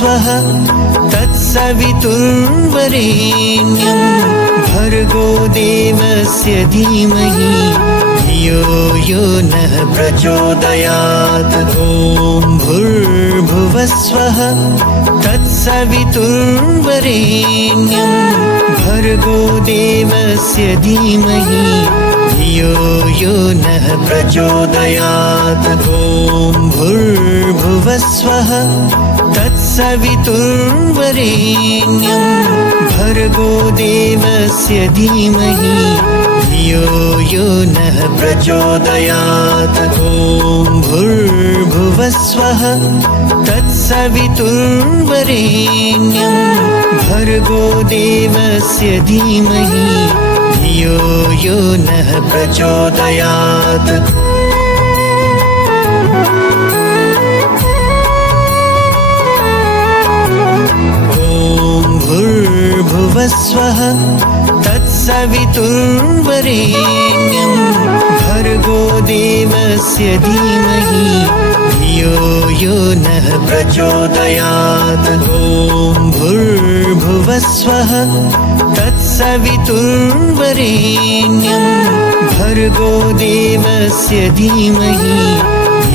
भूर्भुवस्वः तत्सवितुर्वरेण्यं भर्गो देवस्य धीमहि धियो यो नः प्रचोदयात्। ॐ भूर्भुवस्वः तत्सवितुर्वरेण्यं भर्गो देवस्य धीमहि धियो यो नः प्रचोदयात्। ॐ भूर्भुवस्वः तत्सवितुर्वरेण्यं भर्गो देवस्य धीमहि धियो यो नः प्रचोदयात्। ॐ भूर्भुवस्वः तत्सवितुर्वरेण्यं भर्गो देवस्य धीमहि धियो यो नः प्रचोदयात्। भूर्भुवस्वः तत्सवितुर्वरेण्यं भर्गो देवस्य धीमहि धियो यो नः प्रचोदयात्। ॐ भूर्भुवस्वः तत्सवितुर्वरेण्यं भर्गो देवस्य धीमहि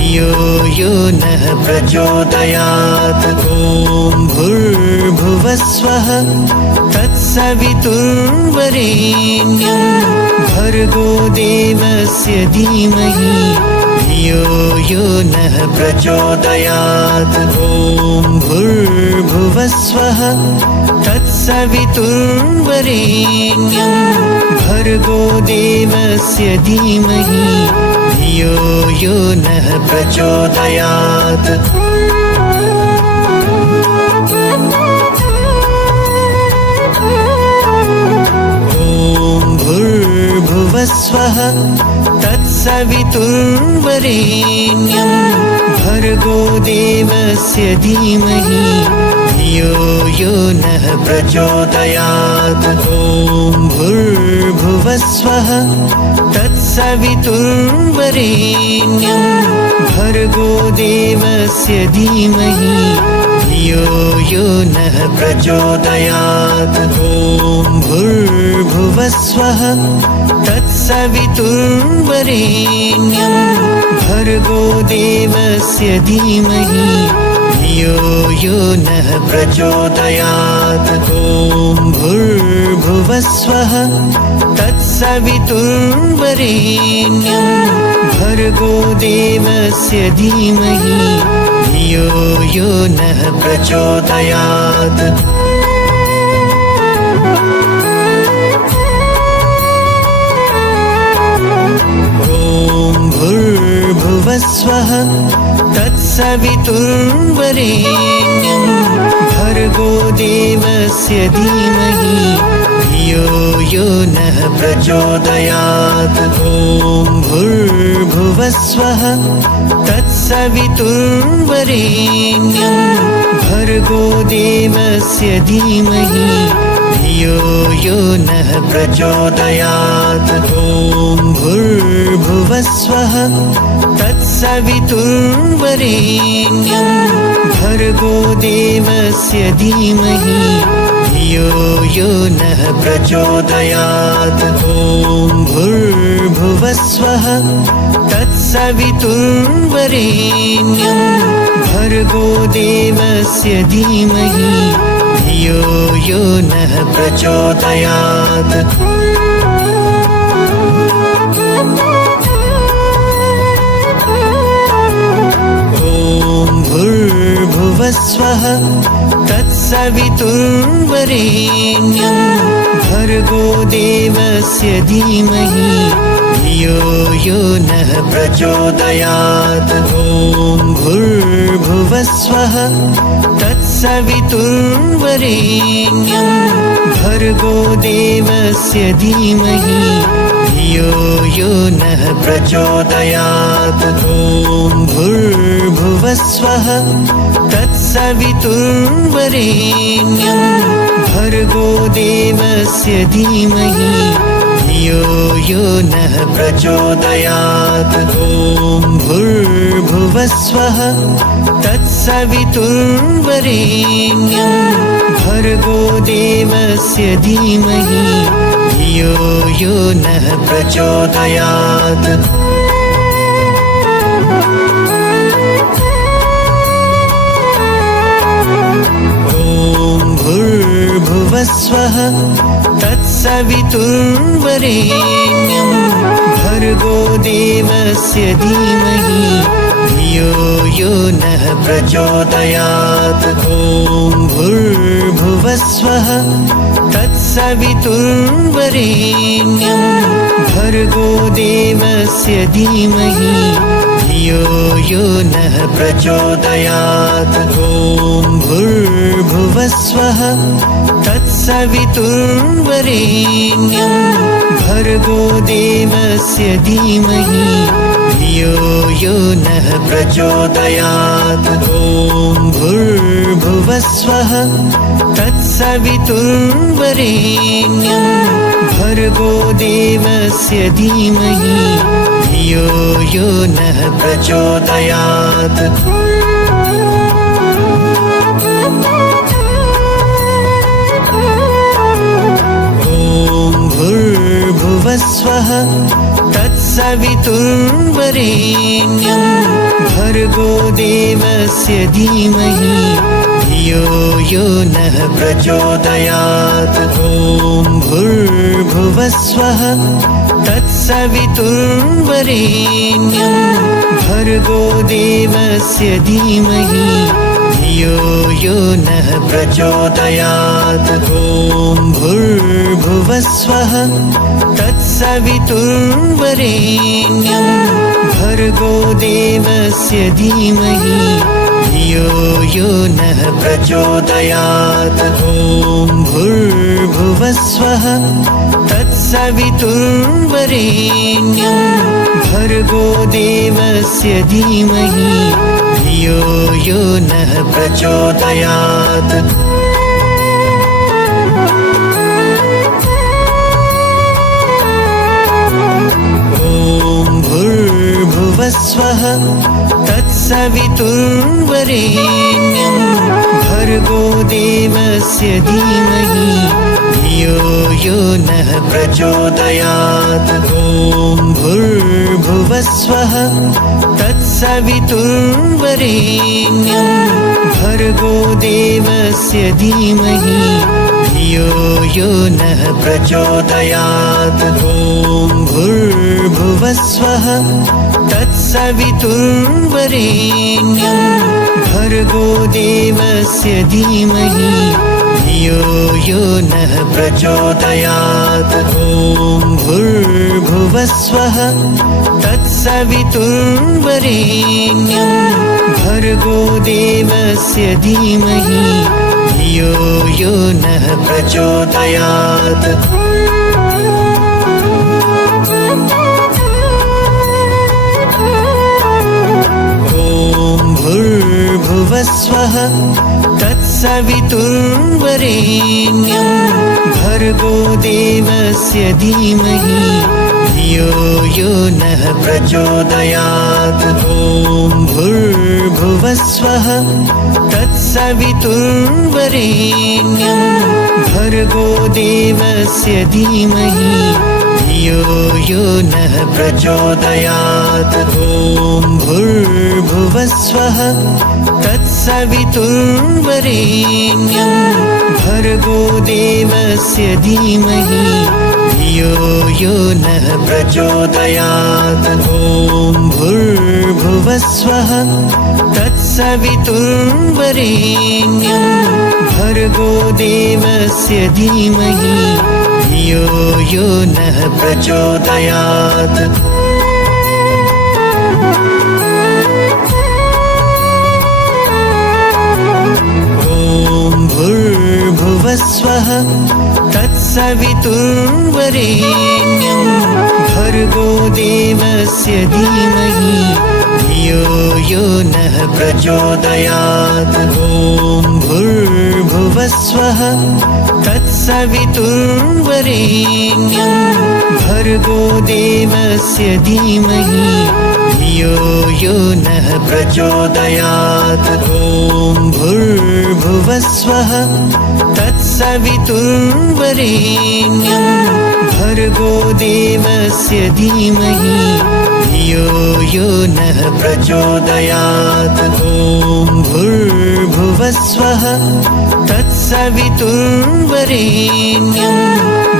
धियो यो नः प्रचोदयात्। ॐ भूर्भुवस्वः तत्सवितुर्वरेण्यं भर्गो देवस्य धीमहि धियो यो नः प्रचोदयात्। ॐ भूर्भुवस्वः तत्सवितुर्वरेण्यं भर्गो देवस्य धीमहि धियो यो नः प्रचोदयात्। भूर्भुवस्वः तत्सवितुर्वरेण्यं भर्गो देवस्य धीमहि धियो यो नः प्रचोदयात्। ॐ भूर्भुवस्वः तत्सवितुर्वरेण्यं भर्गो देवस्य धीमहि धियो यो नः प्रचोदयात्। ॐ भूर्भुवस्वः तत्सवितुर्वरेण्यं भर्गो देवस्य धीमहि धियो यो नः प्रचोदयात्। ॐ भूर्भुवस्वः तत्सवितुर्वरेण्यं भर्गो देवस्य धीमहि धियो यो नः प्रचोदयात्। भूर्भुवस्वः तत्सवितुर्वरेण्यं भर्गो देवस्य धीमहि धियो यो नः प्रचोदयात्। ॐ भूर्भुवस्वः तत्सवितुर्वरेण्यं भर्गो देवस्य धीमहि धियो यो नः प्रचोदयात्। ॐ भूर्भुवस्वः तत्सवितुर्वरेण्यं भर्गो देवस्य धीमहि धियो यो नः प्रचोदयात्। ॐ भूर्भुवस्वः तत्सवितुर्वरेण्यं भर्गो देवस्य धीमहि धियो यो नः प्रचोदयात्। भूर्भुवस्वः तत्सवितुर्वरेण्यं भर्गो देवस्य धीमहि धियो यो नः प्रचोदयात्। ॐ भूर्भुवस्वः तत्सवितुर्वरेण्यं भर्गो देवस्य धीमहि धियो यो नः प्रचोदयात्। ॐ भूर्भुवस्वः तत्सवितुर्वरेण्यं भर्गो देवस्य धीमहि धियो यो नः प्रचोदयात्। ॐ भूर्भुवस्वः भुवस्वः तत्सवितुर्वरेण्यं भर्गो देवस्य धीमहि धियो यो नः प्रचोदयात्। भुवस्वः तत्सवितुर्वरेण्यं भर्गो देवस्य धीमहि धियो यो नः प्रचोदयात्। ॐ भूर्भुवस्वः तत्सवितुर्वरेण्यं भर्गो देवस्य धीमहि धियो यो नः प्रचोदयात्। ॐ भूर्भुवस्वः तत्सवितुर्वरेण्यं भर्गो देवस्य धीमहि धियो यो नः प्रचोदयात्। ॐ भूर्भुवस्वः तत्सवितुर्वरेण्यं भर्गो देवस्य धीमहि धियो यो नः प्रचोदयात्। भूर्भुवस्वः तत्सवितुर्वरेण्यं भर्गो देवस्य धीमहि धियो यो नः प्रचोदयात्। ॐ भूर्भुवस्वः तत्सवितुर्वरेण्यं भर्गो देवस्य धीमहि धियो यो नः प्रचोदयात्। ॐ भूर्भुवस्वः तत्सवितुर्वरेण्यं भर्गो देवस्य धीमहि धियो यो नः प्रचोदयात्। ॐ भूर्भुवस्वः तत्सवितुर्वरेण्यं भर्गो देवस्य धीमहि धियो यो नः प्रचोदयात्। भूर्भुवस्वः तत्सवितुर्वरेण्यं भर्गो देवस्य धीमहि धियो यो नः प्रचोदयात्। ॐ भूर्भुवस्वः तत्सवितुर्वरेण्यं भर्गो देवस्य धीमहि धियो यो नः प्रचोदयात्। ॐ भूर्भुवस्वः तत्सवितुर्वरेण्यं भर्गो देवस्य धीमहि धियो यो नः प्रचोदयात्। ॐ भूर्भुवस्वः तत्सवितुर्वरेण्यं भर्गो देवस्य धीमहि धियो यो नः प्रचोदयात्। भूर्भुवस्वः तत्सवितुर्वरेण्यं भर्गो देवस्य धीमहि धियो यो नः प्रचोदयात्। ॐ भूर्भुवस्वः तत्सवितुर्वरेण्यं भर्गो देवस्य धीमहि धियो यो नः प्रचोदयात्। ॐ भूर्भुवस्वः तत्सवितुर्वरेण्यं भर्गो देवस्य धीमहि धियो यो नः प्रचोदयात्। ॐ भूर्भुवस्वः तत्सवितुर्वरेण्यं भर्गो देवस्य धीमहि धियो यो नः प्रचोदयात्। भूर्भुवस्वः तत्सवितुर्वरेण्यं भर्गो देवस्य धीमहि धियो यो नः प्रचोदयात्। ॐ भूर्भुवस्वः तत्सवितुर्वरेण्यं भर्गो देवस्य धीमहि धियो यो नः प्रचोदयात्। ॐ भूर्भुवस्वः तत्सवितुर्वरेण्यं भर्गो देवस्य धीमहि धियो यो नः प्रचोदयात्। ॐ भूर्भुवस्वः तत्सवितुर्वरेण्यं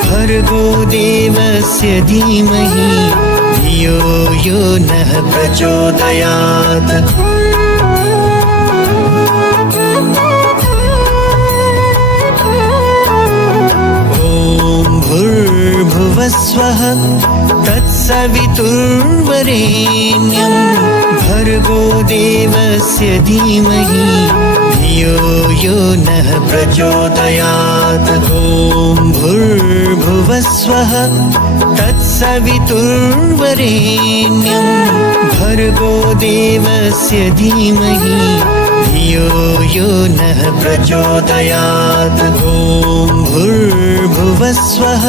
भर्गो देवस्य धीमहि धियो यो नः प्रचोदयात्। भूर्भुवस्वः तत्सवितुर्वरेण्यं भर्गो देवस्य धीमहि धियो यो नः प्रचोदयात्। ॐ भूर्भुवस्वः तत्सवितुर्वरेण्यं भर्गो देवस्य धीमहि धियो यो नः प्रचोदयात्। ॐ भूर्भुवस्वः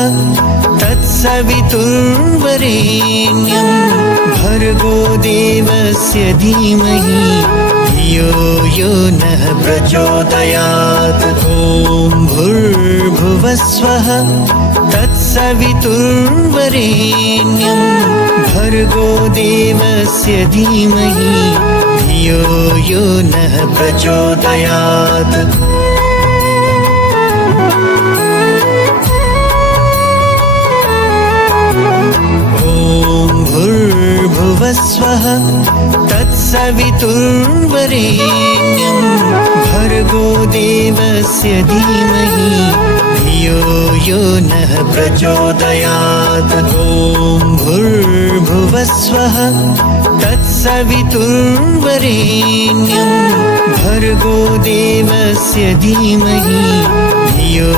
तत्सवितुर्वरेण्यं भर्गो देवस्य धीमहि धियो यो नः प्रचोदयात्। ॐ भूर्भुवस्वः तत्सवितुर्वरेण्यं भर्गो देवस्य धीमहि धियो यो नः प्रचोदयात्। भूर्भुवस्वः तत्सवितुर्वरेण्यं भर्गो देवस्य धीमहि धियो यो नः प्रचोदयात्। ॐ भूर्भुवस्वः तत्सवितुर्वरेण्यं भर्गो देवस्य धीमहि धियो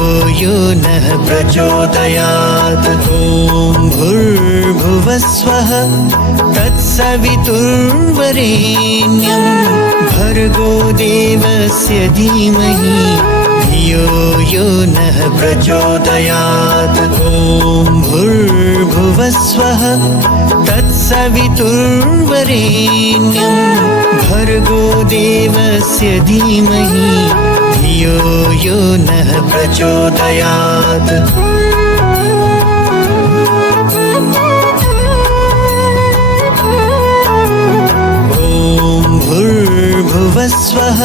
यो नः प्रचोदयात्। ॐ भूर्भुवस्वः तत्सवितुर्वरेण्यं भर्गो देवस्य धीमहि धियो यो नः प्रचोदयात्। ॐ भूर्भुवस्वः तत्सवितुर्वरेण्यं भर्गो देवस्य धीमहि धियो यो नः प्रचोदयात्। भूर्भुवस्वः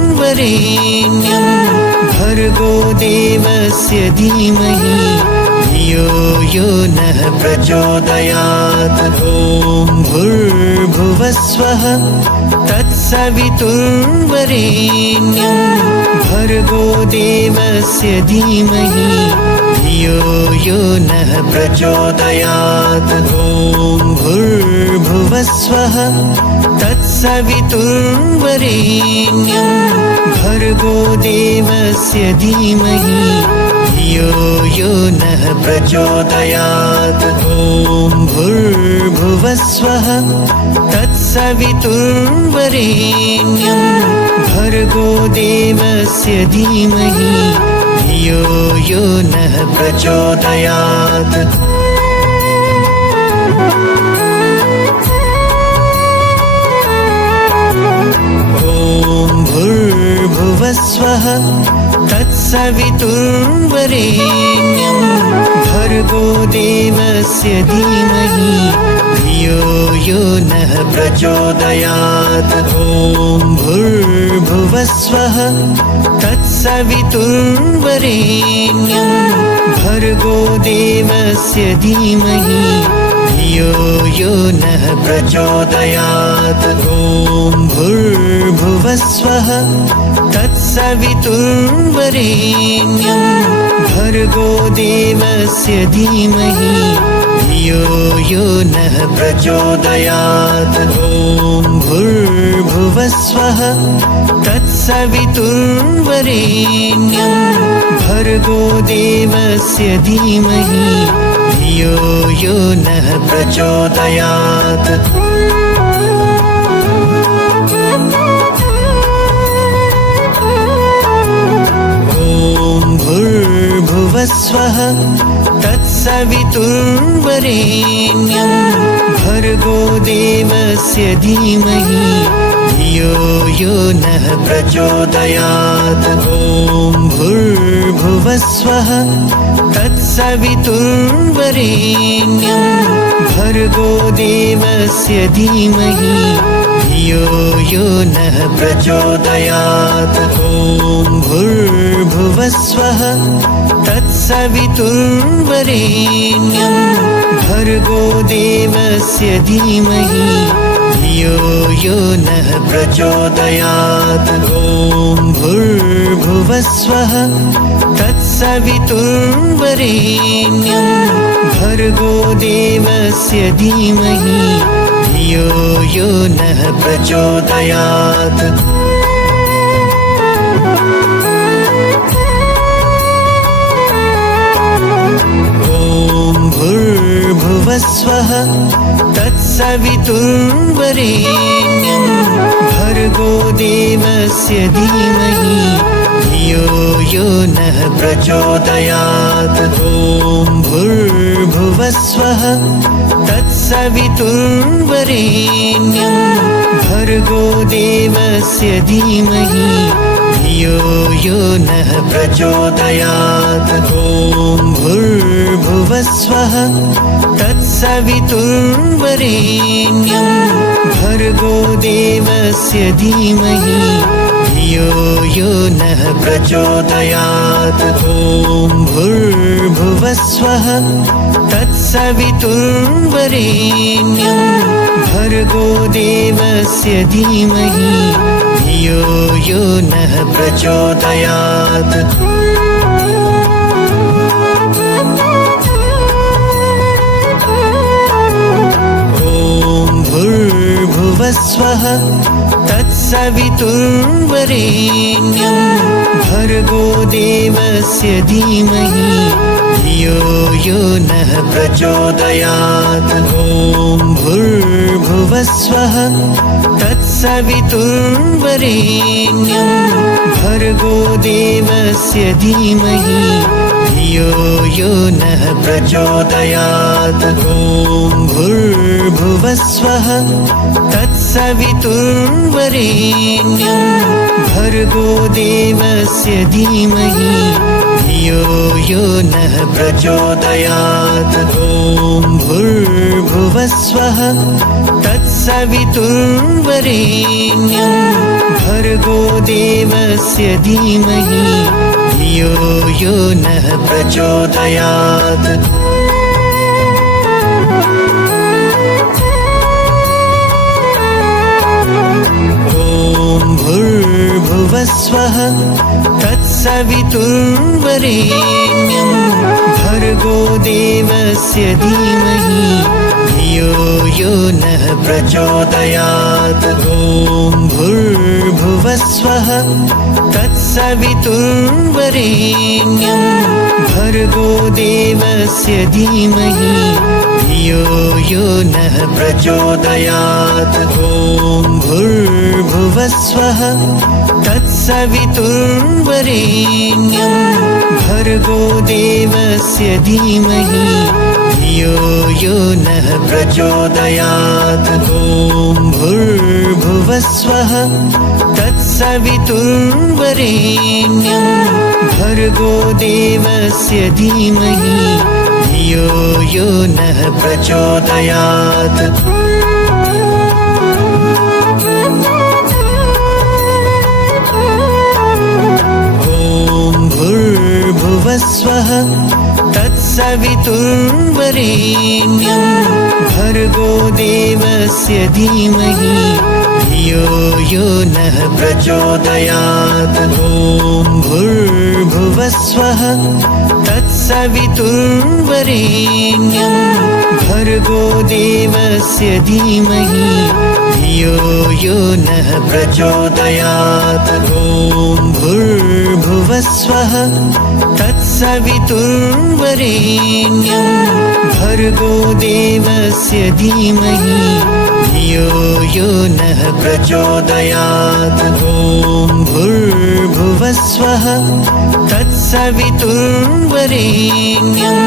तत्सवितुर्वरेण्यं भर्गो देवस्य धीमहि धियो यो नः प्रचोदयात्। ॐ भूर्भुवस्वः तत्सवितुर्वरेण्यं भर्गो देवस्य धीमहि धियो यो नः प्रचोदयात्। ॐ भूर्भुवस्वः तत्सवितुर्वरेण्यं भर्गो देवस्य धीमहि धियो यो नः प्रचोदयात्। ॐ भूर्भुवस्वः तत्सवितुर्वरेण्यं भर्गो देवस्य धीमहि धियो यो नः प्रचोदयात्। भूर्भुवस्वः तत्सवितुर्वरेण्यं भर्गो देवस्य धीमहि धियो यो नः प्रचोदयात्। ॐ भूर्भुवस्वः तत्सवितुर्वरेण्यं भर्गो देवस्य धीमहि धियो यो नः प्रचोदयात्। ॐ भूर्भुवस्वः तत्सवितुर्वरेण्यं भर्गो देवस्य धीमहि धियो यो नः प्रचोदयात्। ॐ भूर्भुवस्वः तत्सवितुर्वरेण्यं भर्गो देवस्य धीमहि धियो यो नः प्रचोदयात्। भूर्भुवस्वः तत्सवितुर्वरेण्यं भर्गो देवस्य धीमहि धियो यो नः प्रचोदयात्। ॐ भूर्भुवस्वः तत्सवितुर्वरेण्यं भर्गो देवस्य धीमहि धियो यो नः प्रचोदयात्। ॐ भूर्भुवस्वः तत्सवितुर्वरेण्यं भर्गो देवस्य धीमहि धियो यो नः प्रचोदयात्। ॐ भूर्भुवस्वः तत्सवितुर्वरेण्यं भर्गो देवस्य धीमहि धियो यो नः प्रचोदयात्। भूर्भुवस्वः तत्सवितुर्वरेण्यं भर्गो देवस्य धीमहि धियो यो नः प्रचोदयात्। ॐ भूर्भुवस्वः तत्सवितुर्वरेण्यं भर्गो देवस्य धीमहि धियो यो नः प्रचोदयात्। ॐ भूर्भुवस्वः तत्सवितुर्वरेण्यं भर्गो देवस्य धीमहि धियो यो नः प्रचोदयात्। ॐ भूर्भुवस्वः तत्सवितुर्वरेण्यं भर्गो देवस्य धीमहि धियो यो नः प्रचोदयात्। भूर्भुवस्वः तत्सवितुर्वरेण्यं भर्गो देवस्य धीमहि धियो यो नः प्रचोदयात्। ॐ भूर्भुवस्वः तत्सवितुर्वरेण्यं भर्गो देवस्य धीमहि धियो यो नः प्रचोदयात्। ॐ भूर्भुवस्वः तत्सवितुर्वरेण्यं भर्गो देवस्य धीमहि धियो यो नः प्रचोदयात्। ॐ भूर्भुवस्वः तत्सवितुर्वरेण्यं भर्गो देवस्य धीमहि धियो यो नः प्रचोदयात्। भूर्भुवस्वः तत्सवितुर्वरेण्यं भर्गो देवस्य धीमहि धियो यो नः प्रचोदयात्। ॐ भूर्भुवस्वः तत्सवितुर्वरेण्यं भर्गो देवस्य धीमहि धियो यो नः प्रचोदयात्। ॐ भूर्भुवस्वः तत्सवितुर्वरेण्यं भर्गो देवस्य धीमहि धियो यो नः प्रचोदयात्। ॐ भूर्भुवस्वः तत्सवितुर्वरेण्यं भर्गो देवस्य धीमहि धियो यो नः प्रचोदयात्। भूर्भुवस्वः तत्सवितुर्वरेण्यं भर्गो देवस्य धीमहि धियो यो नः प्रचोदयात्। ॐ भूर्भुवस्वः तत्सवितुर्वरेण्यं भर्गो देवस्य धीमहि धियो यो नः प्रचोदयात्। ॐ भूर्भुवस्वः तत्सवितुर्वरेण्यं भर्गो देवस्य धीमहि धियो यो नः प्रचोदयात्। ॐ भूर्भुवस्वः तत्सवितुर्वरेण्यं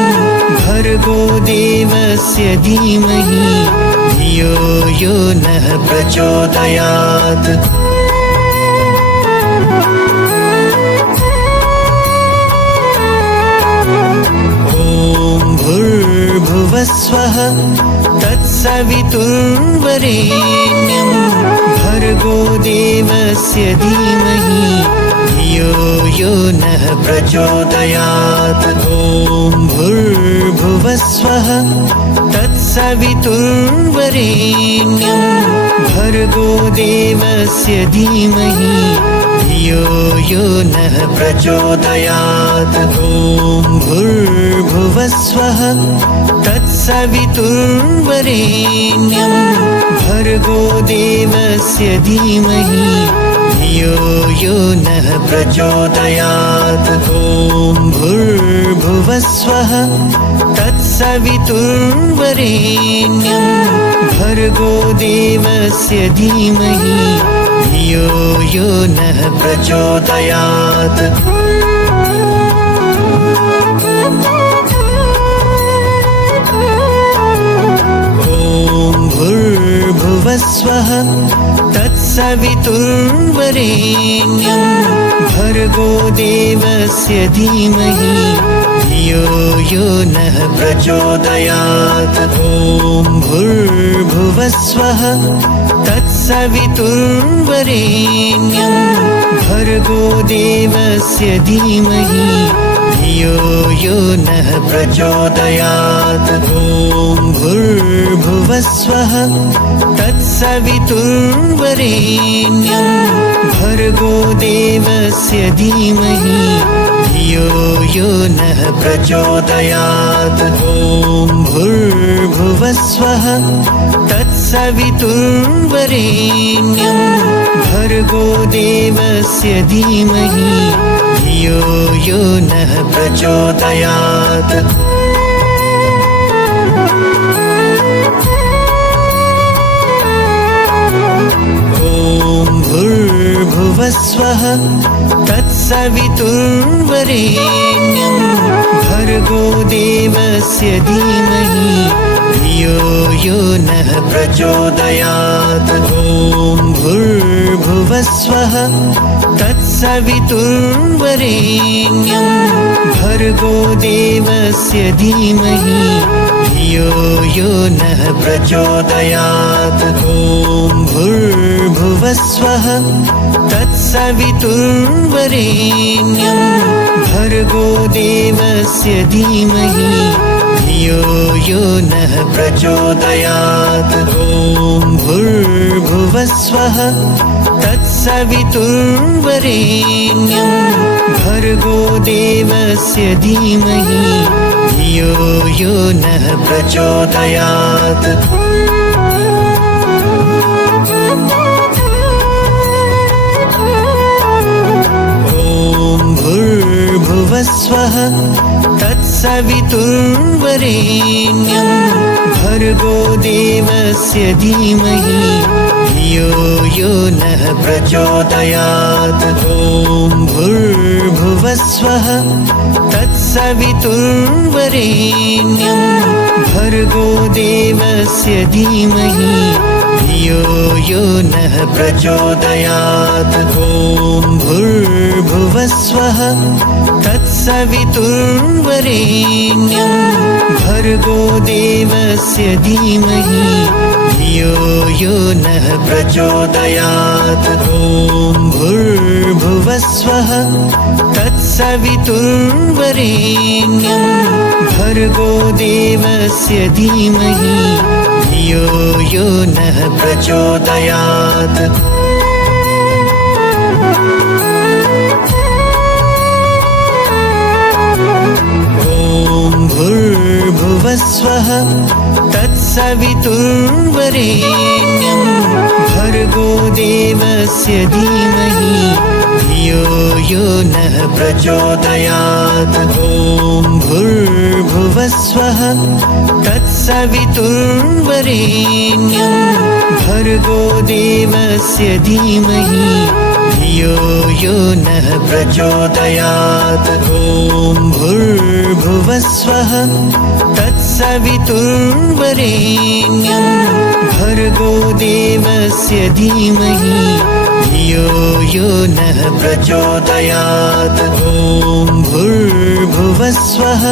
भर्गो देवस्य धीमहि धियो यो नः प्रचोदयात्। भूर्भुवस्वः तत्सवितुर्वरेण्यं भर्गो देवस्य धीमहि धियो यो नः प्रचोदयात्। ॐ भूर्भुवस्वः तत्सवितुर्वरेण्यं भर्गो देवस्य धीमहि धियो यो नः प्रचोदयात्। ॐ भूर्भुवस्वः तत्सवितुर्वरेण्यं भर्गो देवस्य धीमहि धियो यो नः प्रचोदयात्। ॐ भूर्भुवस्वः तत्सवितुर्वरेण्यं भर्गो देवस्य धीमहि धियो यो नः प्रचोदयात्। भूर्भुवस्वः तत्सवितुर्वरेण्यं भर्गो देवस्य धीमहि धियो यो नः प्रचोदयात्। ॐ भूर्भुवस्वः तत्सवितुर्वरेण्यं भर्गो देवस्य धीमहि धियो यो नः प्रचोदयात्। ॐ भूर्भुवस्वः तत्सवितुर्वरेण्यं भर्गो देवस्य धीमहि धियो यो नः प्रचोदयात्। ॐ भूर्भुवस्वः तत्सवितुर्वरेण्यं भर्गो देवस्य धीमहि धियो यो नः प्रचोदयात्। भूर्भुवस्वः तत्सवितुर्वरेण्यं भर्गो देवस्य धीमहि धियो यो नः प्रचोदयात्। ॐ भूर्भुवस्वः तत्सवितुर्वरेण्यं भर्गो देवस्य धीमहि धियो यो नः प्रचोदयात्। ॐ भूर्भुवस्वः तत्सवितुर्वरेण्यं भर्गो देवस्य धीमहि धियो यो नः प्रचोदयात्। ॐ भूर्भुवस्वः तत्सवितुर्वरेण्यं भर्गो देवस्य धीमहि धियो यो नः प्रचोदयात्। भूर्भुवस्वः तत्सवितुर्वरेण्यं भर्गो देवस्य धीमहि धियो यो नः प्रचोदयात्। ॐ भूर्भुवस्वः तत्सवितुर्वरेण्यं भर्गो देवस्य धीमहि धियो यो नः प्रचोदयात्। ॐ भूर्भुवस्वः तत्सवितुर्वरेण्यं भर्गो देवस्य धीमहि धियो यो नः प्रचोदयात्। ॐ भूर्भुवस्वः तत्सवितुर्वरेण्यं भर्गो देवस्य धीमहि धियो यो नः प्रचोदयात्। भूर्भुवस्वः तत्सवितुर्वरेण्यं भर्गो देवस्य धीमहि धियो यो नः प्रचोदयात्। ॐ भूर्भुवस्वः तत्सवितुर्वरेण्यं भर्गो देवस्य धीमहि धियो यो नः प्रचोदयात्। ॐ भूर्भुवस्वः तत्सवितुर्वरेण्यं भर्गो देवस्य धीमहि धियो यो नः प्रचोदयात्। ॐ भूर्भुवस्वः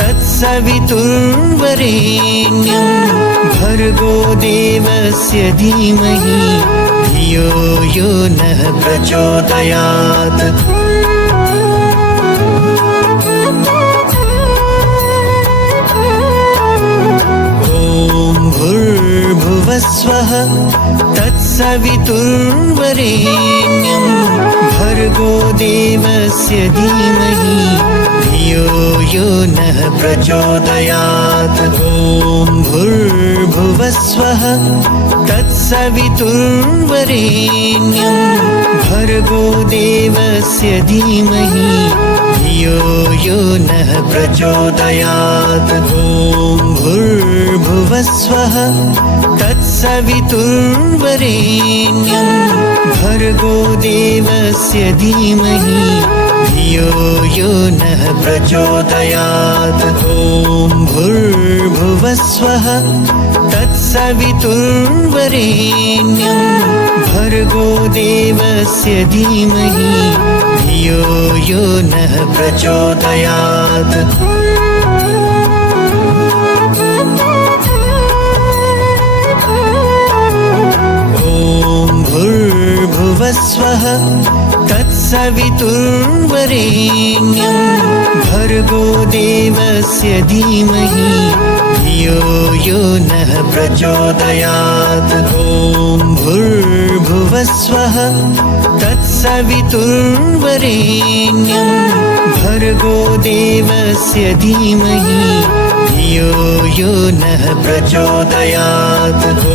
तत्सवितुर्वरेण्यं भर्गो देवस्य धीमहि धियो यो नः प्रचोदयात्। भूर्भुवस्वः तत्सवितुर्वरेण्यं भर्गो देवस्य धीमहि धियो यो नः प्रचोदयात्। ॐ भूर्भुवस्वः तत्सवितुर्वरेण्यं भर्गो देवस्य धीमहि धियो यो नः प्रचोदयात्। ॐ भूर्भुवस्वः तत्सवितुर्वरेण्यं भर्गो देवस्य धीमहि धियो यो नः प्रचोदयात्। ॐ भूर्भुवस्वः तत्सवितुर्वरेण्यं भर्गो देवस्य धीमहि धियो यो नः प्रचोदयात्। भूर्भुवस्वः तत्सवितुर्वरेण्यं भर्गो देवस्य धीमहि धियो यो नः प्रचोदयात्। ॐ भूर्भुवस्वः तत्सवितुर्वरेण्यं भर्गो देवस्य धीमहि धियो यो नः प्रचोदयात्। ॐ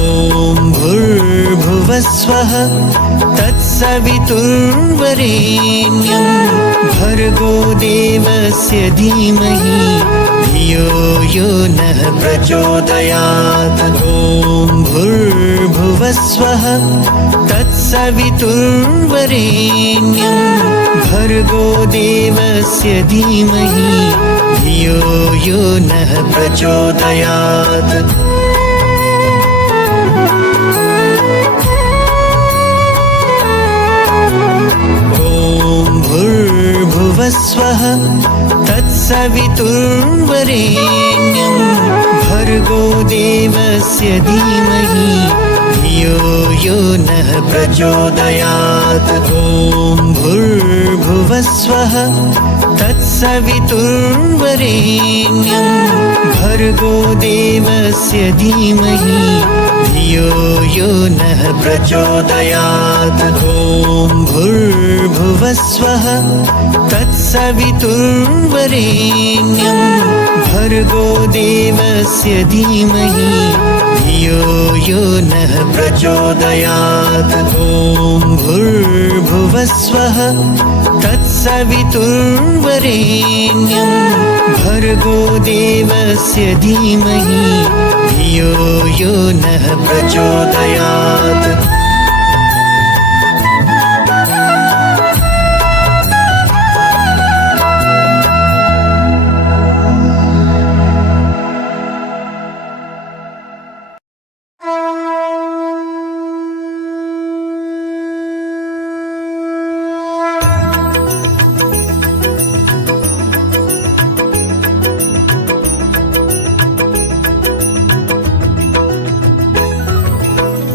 भूर्भुवस्वः तत्सवितुर्वरेण्यं भर्गो देवस्य धीमहि धियो यो नः प्रचोदयात्। ॐ भूर्भुवस्वः तत्सवितुर्वरेण्यं भर्गो देवस्य धीमहि धियो यो नः प्रचोदयात्। भूर्भुवस्वः तत्सवितुर्वरेण्यं भर्गो देवस्य धीमहि धियो यो नः प्रचोदयात्। ॐ भूर्भुवस्वः तत्सवितुर्वरेण्यं भर्गो देवस्य धीमहि धियो यो नः प्रचोदयात्। ॐ भूर्भुवस्वः तत्सवितुर्वरेण्यं भर्गो देवस्य धीमहि धियो यो नः प्रचोदयात्। ॐ भूर्भुवस्वः तत्सवितुर्वरेण्यं भर्गो देवस्य धीमहि धियो यो नः प्रचोदयात्।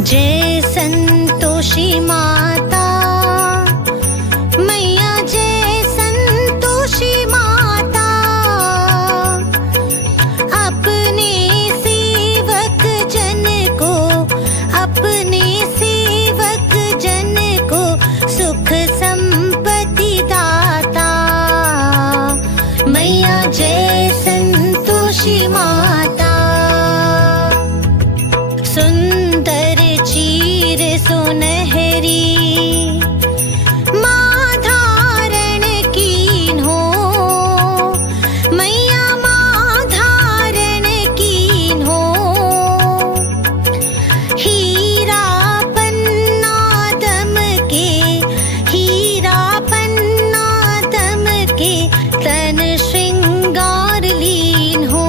जय संतोषी माता मैया, जय संतोषी माता। अपने सेवक जन को, अपने सेवक जन को सुख संपत्ति दाता। मैया जय संतोषी माता। सुंदर चीर सुनहरी माँ धारण कीन हो। मैया माँ धारण कीन हो। हीरा पन्ना दम के, हीरा पन्ना दम के तन श्रृंगार लीन हो।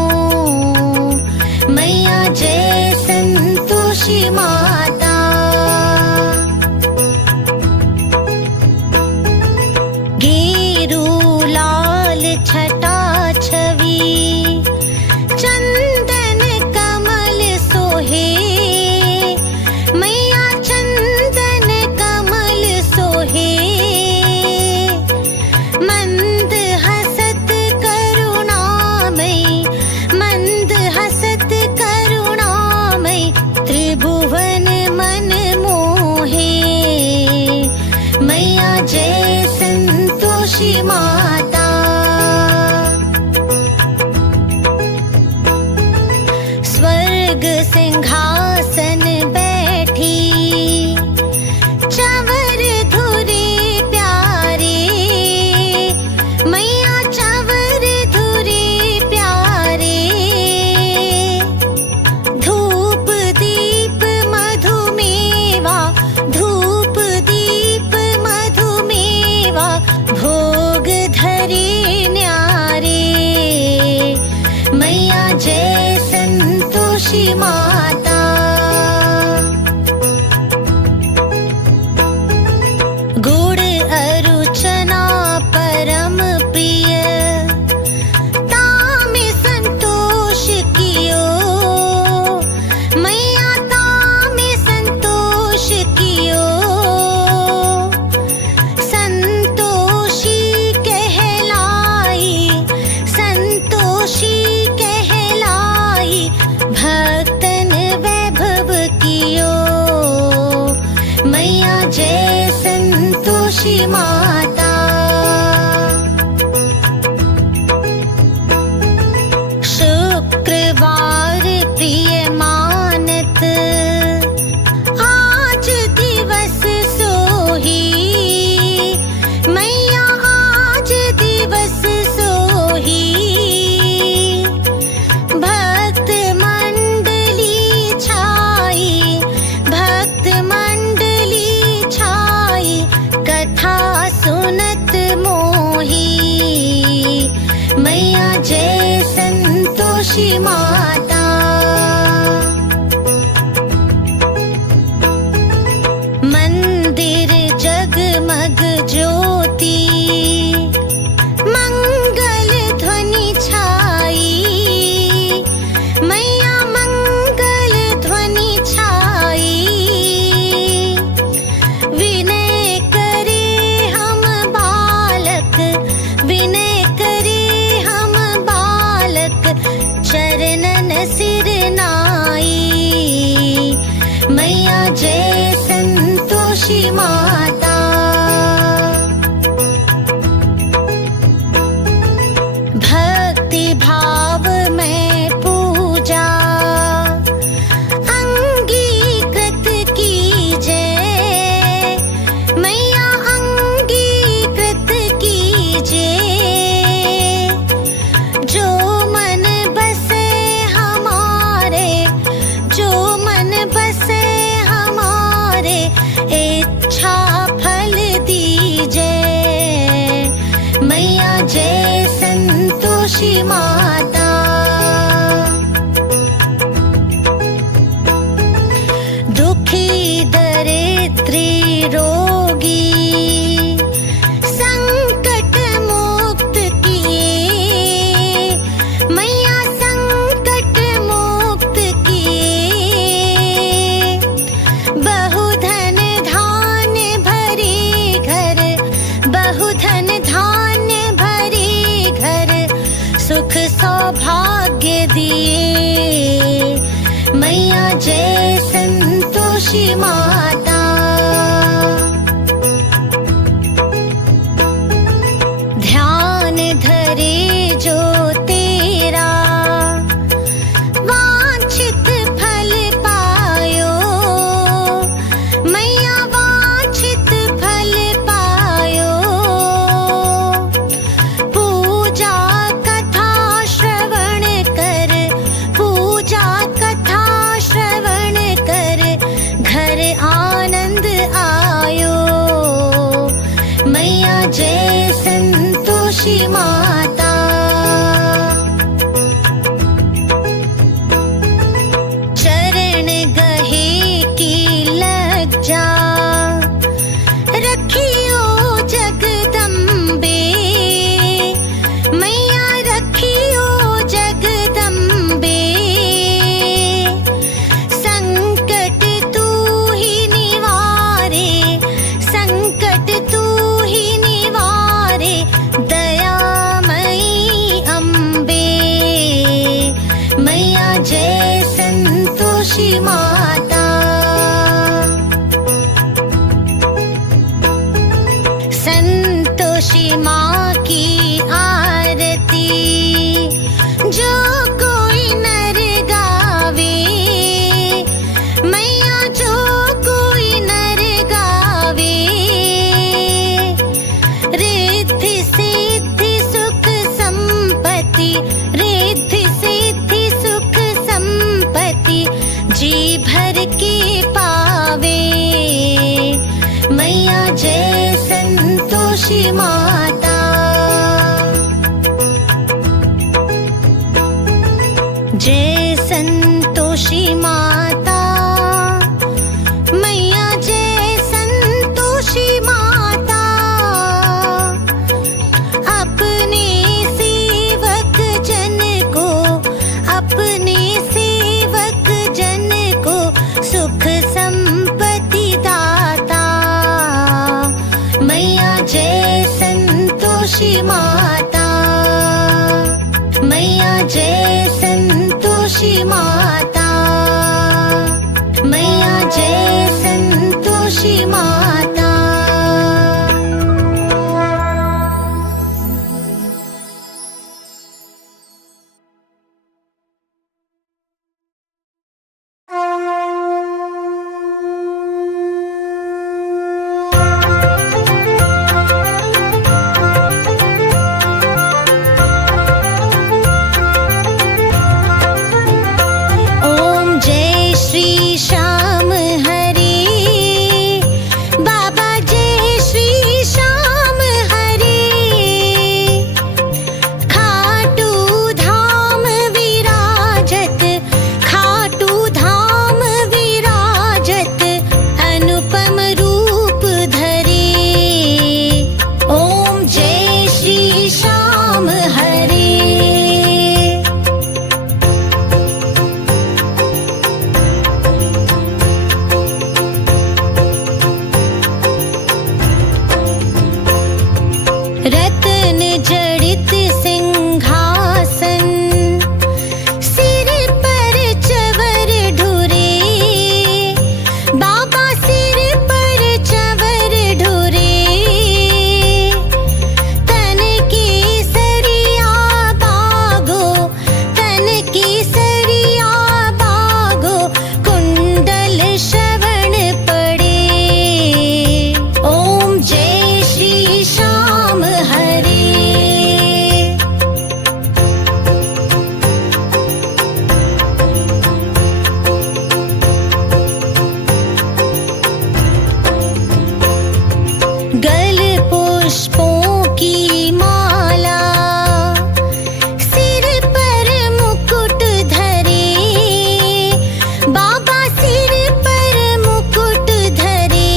मैया जय संतोषी माता। संतोषी माता। मंदिर जगमग ज्योति, मंगल ध्वनि छाई, मैया मंगल ध्वनि छाई। विनय करे हम बालक, विनय करे हम बालक, चरणन सिर नाई। मैया जय संतोषी माता। भक्ति भाव में पूजा अंगीकृत कीजे, मैया अंगीकृत कीजे। जो मन बसे हमारे, जो मन बसे हमारे, इच्छा फल दीजे। मैया जय संतोषी माता। दुखी दरिद्री रोगी संकट मुक्त किए, मैया संकट मुक्त किए। बहुधन धान्य भरे घर, बहुधन धान्य भरे घर, सुख सौभाग्य दिए। मैया जय संतोषी माता। ध्यान धरे जो तेरा, वांछित फल पायो। मैया वांछित फल पायो। पूजा कथा श्रवण कर, पूजा कथा श्रवण कर, घर आनंद आयो। मैया जय संतोषी माता। चरण गहे की लज्जा, रखियो जगदम्बे। मैया रखियो जगदम्बे। संकट तू ही निवारे, संकट तू ही निवारे, दयामय पुष्पों की माला, सिर पर मुकुट धरे, बाबा सिर पर मुकुट धरे,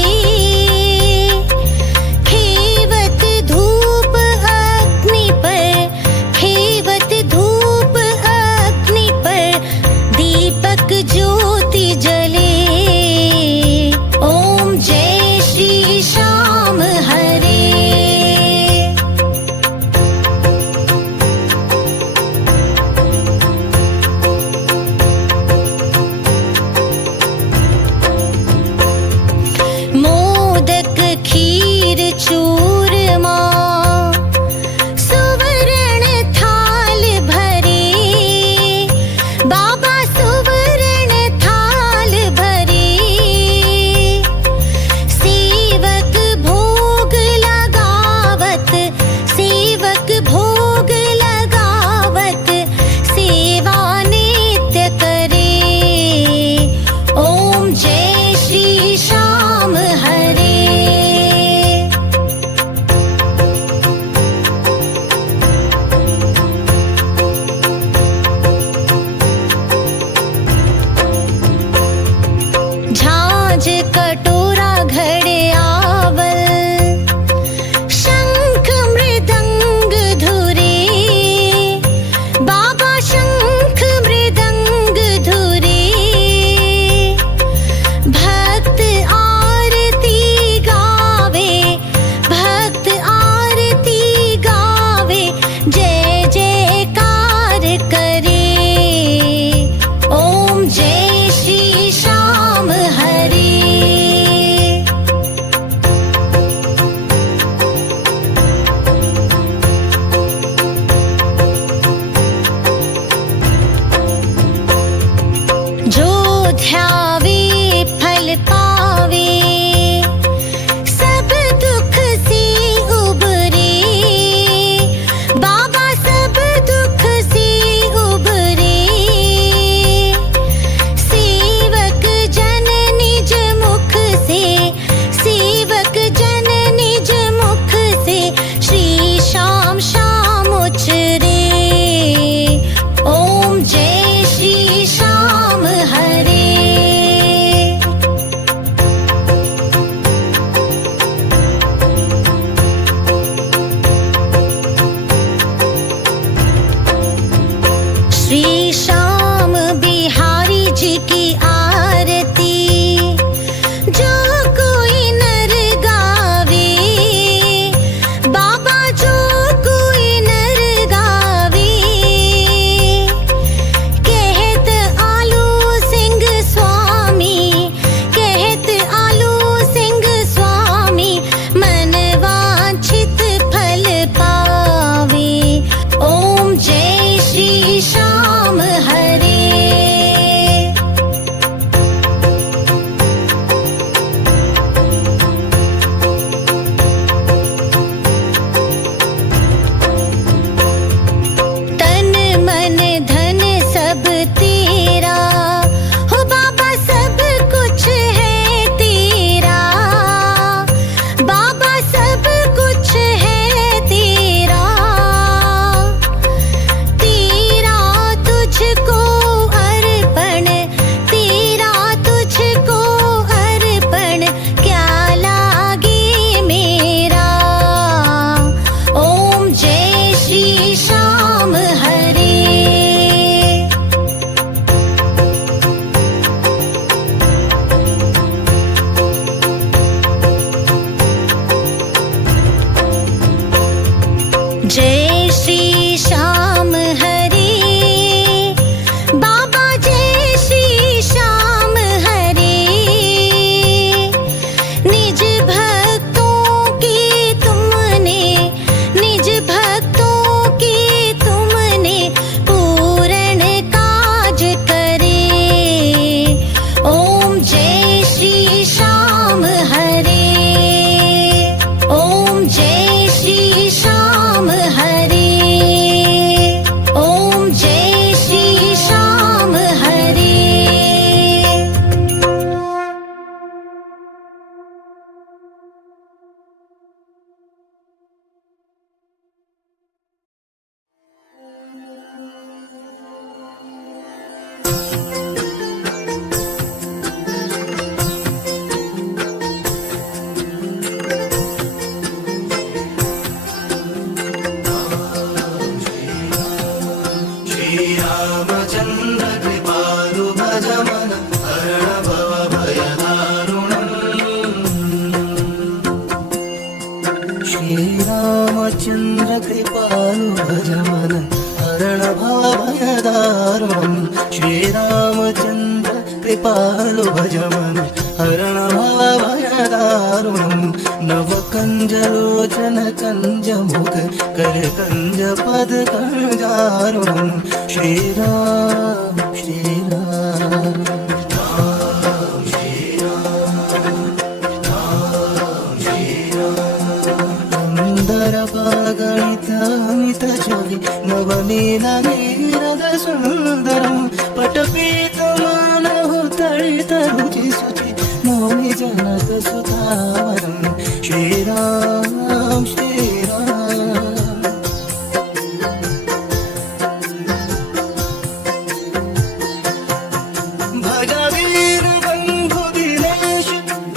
खेवत धूप अग्नि पर, खेवत धूप अग्नि पर, दीपक ज्योति जले। ओम जय श्री श्याम हरे। मोदक खीर चूरमा, सुवर्ण थाल भरे, बाबा सुवर्ण थाल भरे, सेवक भोग लगावत, सेवक भोग लगावत, सेवा नित्य करे। ओम जय श्री श्याम हरे। झांझ कटोरा घड़ियावल, शंख मृदंग धुरे, बाबा शंख मृदंग धुरे, भक्त आरती गावे, भक्त आरती गावे, जय जयकार करे। ओम जय श्री श्याम हरे। दारुणं श्रीरामचन्द्र कृपालु भज मन हरण भवभयदारुणं नवकञ्जलोचन कञ्जमुख कर कञ्जपद कञ्जारुणं श्रीराम श्रीराम गणित छवि नवनील नीरद सुंदरं पटपीतमानः तडित रुचि शुचि नौमि जनक सुतावरं श्रीराम श्रीराम भज वीर बन्धु दिनेश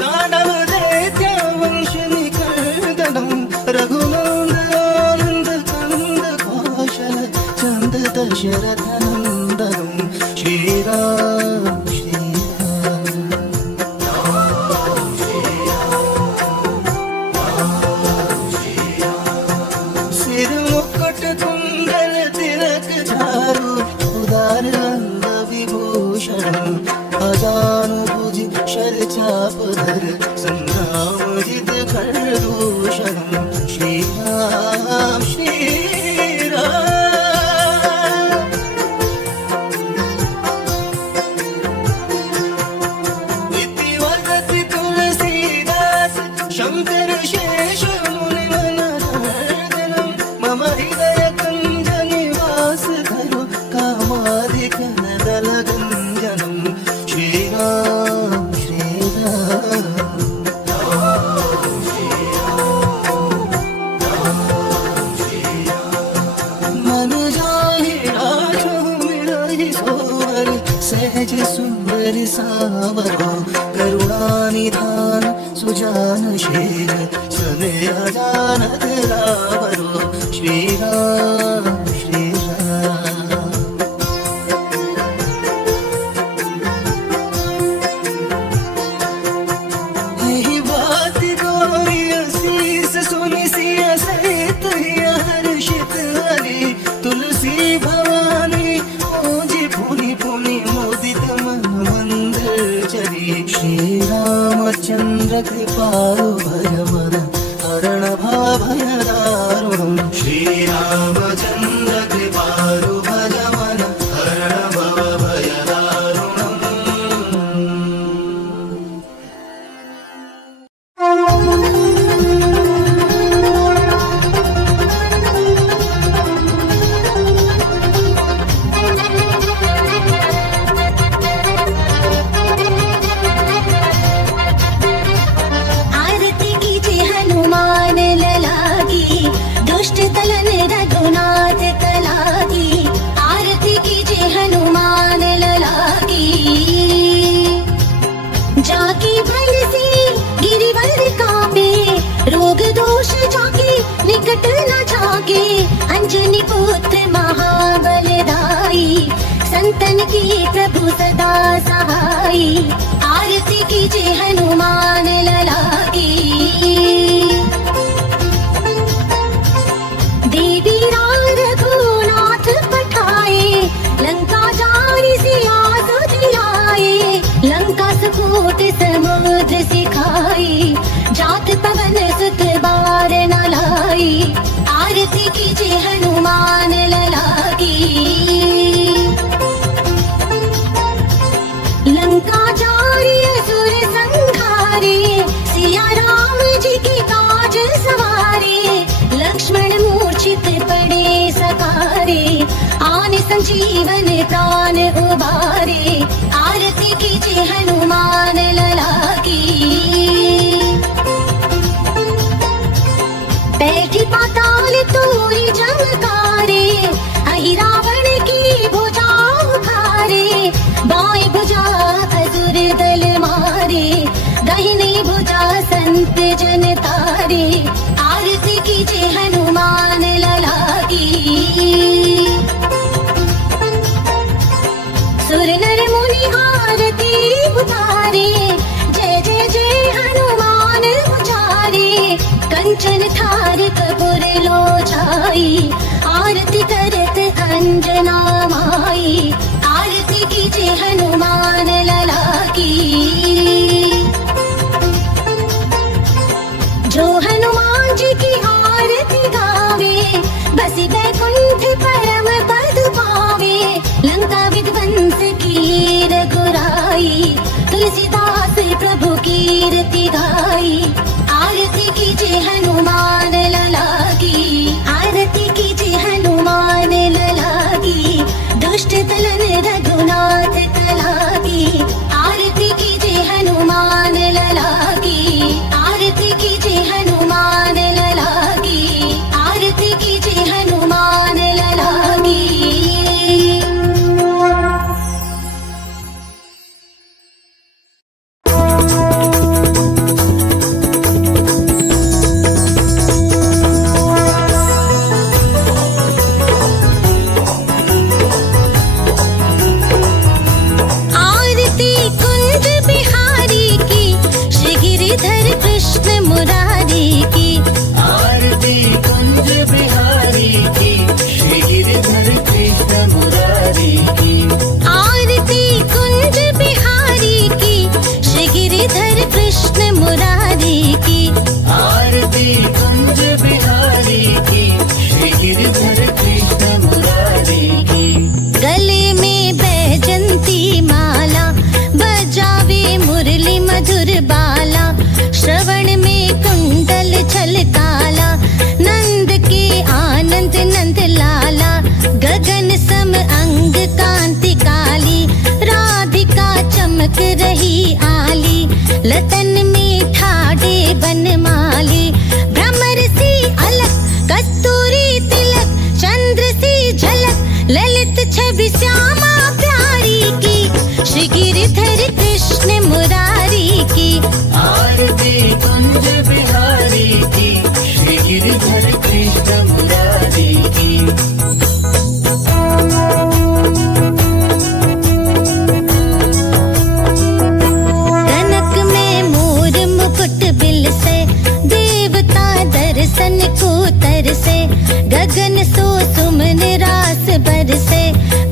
दानव दैत्य वंश निकर्दनं रघुनन्दन दशरथ नंदनं श्रीराम श्रीराम सिर मुकुट कुंडल तिलक झारू उदार अंग विभूषणं अजानुभुज शरचापधर संग्राम जित खरदूषणं श्रीराम श्रीराम शंकर शेष मुनि मनर्दनं मम हृदय कुंज निवास करो कामादिक नदल गंजनं श्रीराम श्रीराम मन जाहि राजो मिलहि सोवर सहज सुंदर सावरो करुणानिधान सुजान शील स्नेह जानत रावरो श्रीराम श्रीराम यही बात गोरी शीस सुनि सिय सहित हर्षित हरि तुलसी भवानी पूजी पुनि पुनि मोदित मन मंदिर चरी श्रीरामचन्द्र कृपालु भज मन हरण भवभयदारुणं श्रीरामचन्द्र कृपालु भज मन हरण भवभयदारुणम् जाकी भल से गिरिवर कापे रोग दोष जाके निकट न जाके अंजनी पुत्र महाबलदाई संतन की प्रभु सदा सहाई आरती कीजे हनुमान लला की देवी राम रघुनाथ पठाए लंका जारी सिया सुधियाए लंका सपूत समुद्र सिखाई जात पवन सुत बार न लाई आरती कीजे हनुमान लला की लंका जारी असुर संहारे सिया राम जी की काज सवारे लक्ष्मण मूर्छित पड़े सकारे आन संजीवन प्राण उबारे आरती कीजे हनुमान लला की बैठी पाताल तोरी जमकारे अहि रावण की भुजा उखारे बाएं भुजा असुर दल मारे दाहिनी भुजा संत जन तारे आरती कीजे हनुमान लला की सुर नर मुनि आरती उतारे जय जय जय हनुमान उचारे कंचन थार कपूर लो छाई आरती करत अंजना माई आरती गाई, आरती कीजिए हनुमान लला की, आरती कीजिए हनुमान लला की, दुष्ट दलन रघुनाथ कला की, आरती कीजिए हनुमान लला की, आरती कीजिए हनुमान लला की, आरती कीजिए हनुमान लला की। आरती कुंज बिहारी की, श्री गिरिधर कृष्ण मुरारी की, आरती कुंज बिहारी की, श्री गिरिधर कृष्ण मुरारी की, आरती कुंज बिहारी की, श्री गिरिधर कृष्ण मुरारी की, आरती कुंज बिहारी की, श्री गिरिधर कृष्ण मुरारी की। गले में बैजंती माला, बजावे मुरली मधुर बाला, श्रवण में कुंडल छलकाला, नंद के आनंद नंद लाला, गगन सम अंग कांति काली, राधिका चमक रही आली, लतन में ठाडे बनमाली, भ्रमर सी अलक कस्तूरी तिलक, चंद्र सी झलक ललित छवि श्यामा प्यारी की, श्री गिरिधर कृष्ण मुरारी की, आरती कुंज बिहारी की, श्री गिरिधर कृष्ण मुरारी की। कनक में मोर मुकुट बिल से, देवता दर्शन को तरसे, गगन सो सुमन रास बरसे,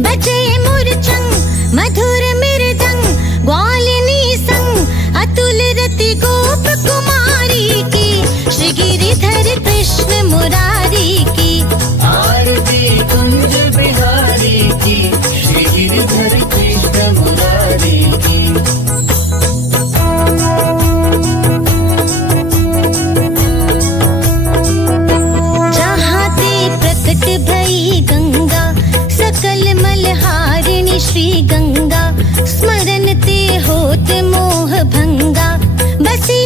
बजे मुरचंग मधुर मृदंग, ग्वालिनी संग अतुल रति गोप कुमारी की, श्री गिरिधर कृष्ण मुरारी की, आरती कुंज बिहारी की, श्री गिरिधर कृष्ण मुरारी की। जहाँ ते प्रकट भई गंगा, सकल मलहारिणी श्री गंगा, स्मरण ते होत मोह भंगा, बसी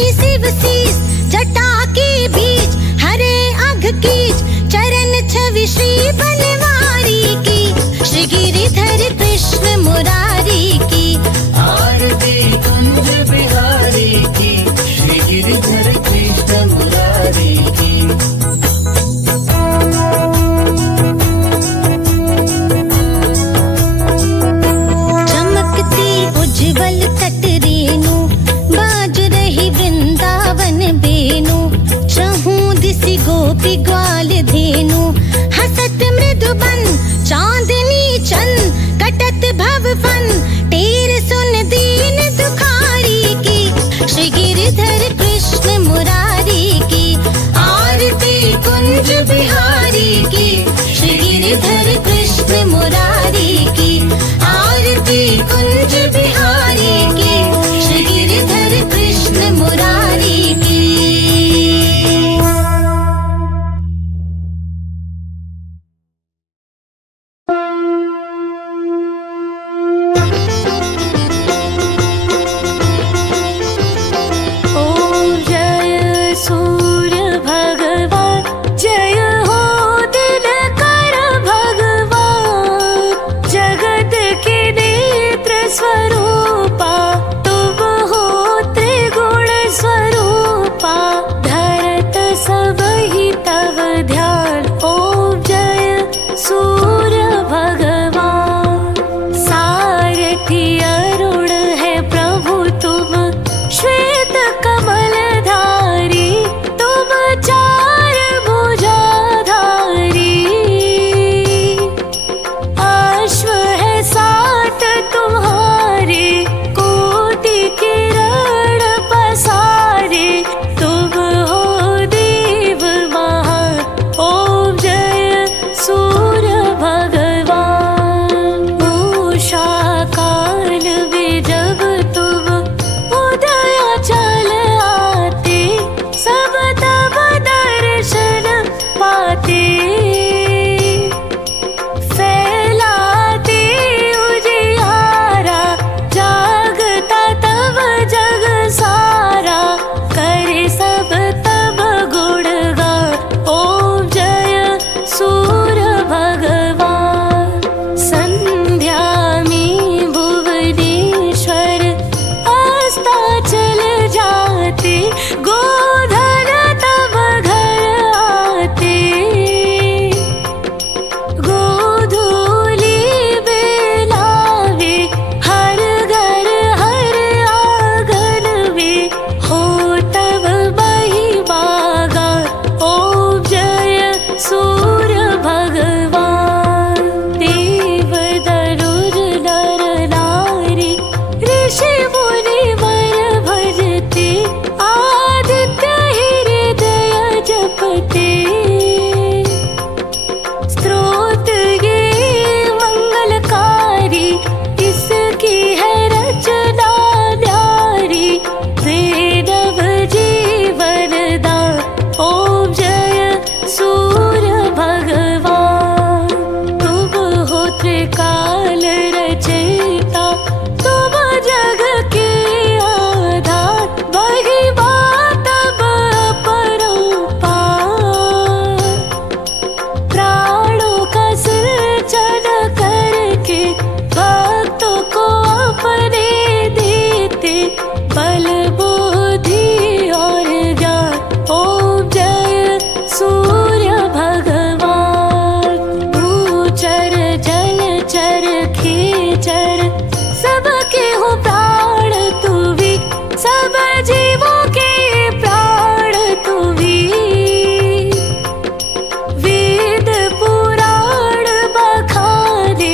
होते गोधन तब घर आते। गोधूली बेलावे हर घर हर आंगन में हो तब महिमा गान। ओम जय सूर्य भगवान। देव दरुर नर नारी ऋषि मुनि वर भजते। आदित्य हृदय जपते। स्तोत्र ये मंगलकारी इसकी है रचना न्यारी। वेदव जीवन दान। ओम जय सूर्य भगवान। तुम हो त्रिकाल रचयिता तुम जग के आधार। महिमा तब अपरंपार। प्राणों का सृजन करके भक्तों को अपने देते। बल बुद्धि और ज्ञान। ओम जय सूर्य भगवान। भूचर जलचर खेचर सबके हो प्राण तू भी। सब जीवों के प्राण तू भी। वेद पुराण बखाने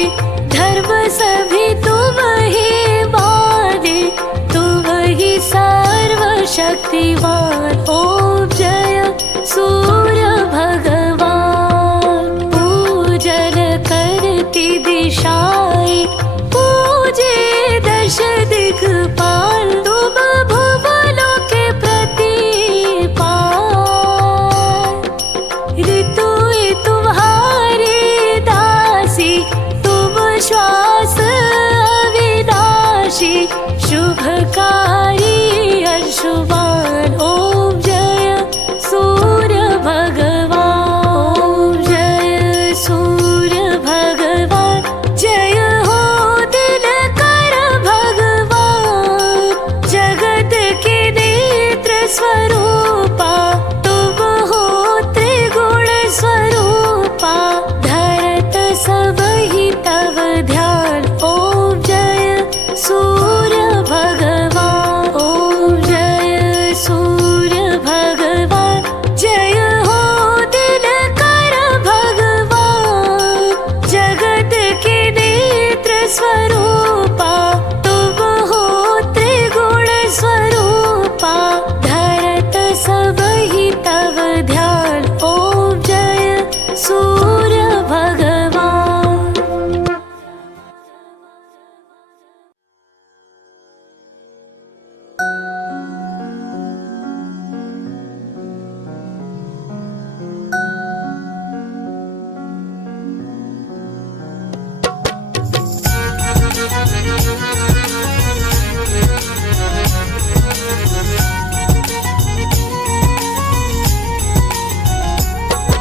धर्म सभी तुम ही माने। तुम ही सर्वशक्तिमान। ओम जय सूर्य भगवान। पूजन करती दिशाएं पूजे दश दिक्पाल। तुम भुवनों के प्रतिपाल। ऋतुएं तुम्हारी दासी तुम श्वास अविनाशी। शुभकारी अंशुमान। ओम जय सूर्य भगवान। ओम जय सूर्य भगवान। जय हो दिनकर भगवान। जगत के नेत्र स्वरूपा तुम हो त्रिगुण स्वरूपा। धरत सब ही तव ध्यान। ओम जय सूर्य भगवान। ओम जय सूर्य भगवान। जय हो दिनकर भगवान। जगत के नेत्र स्वरूपा तुम हो त्रिगुण स्वरूपा। धरत सब ही तव ध्यान। ओम जय सूर्य भगवान।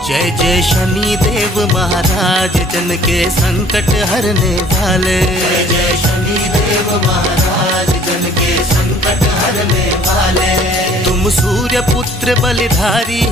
जय जय शनि देव महाराज जन के संकट हरने वाले। जय जय शनि देव महाराज जन के संकट हरने वाले। तुम सूर्य पुत्र बलिधारी